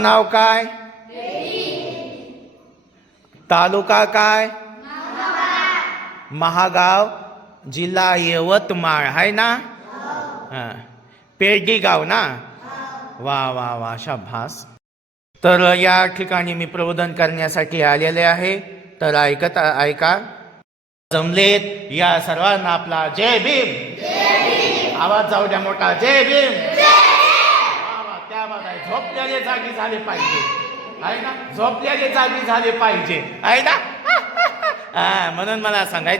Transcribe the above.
नाव काय? तालुका काय? महागाव, जिल्हा यवतमाळ आहे ना? हां, पेडगी गाव ना? वा वा वा, शाबास. तर या ठिकाणी मी प्रबोधन करण्यासाठी आलेले आहे. तर ऐका, जमलेत या सर्वांना आपला जय भीम. आवाज जाऊ द्या मोठा, जय भीम. त्या बाबा झोपलेले जागी झाले पाहिजे, आहे ना? झोपलेले जागी झाले पाहिजे, आहे ना? म्हणून मला सांगायचं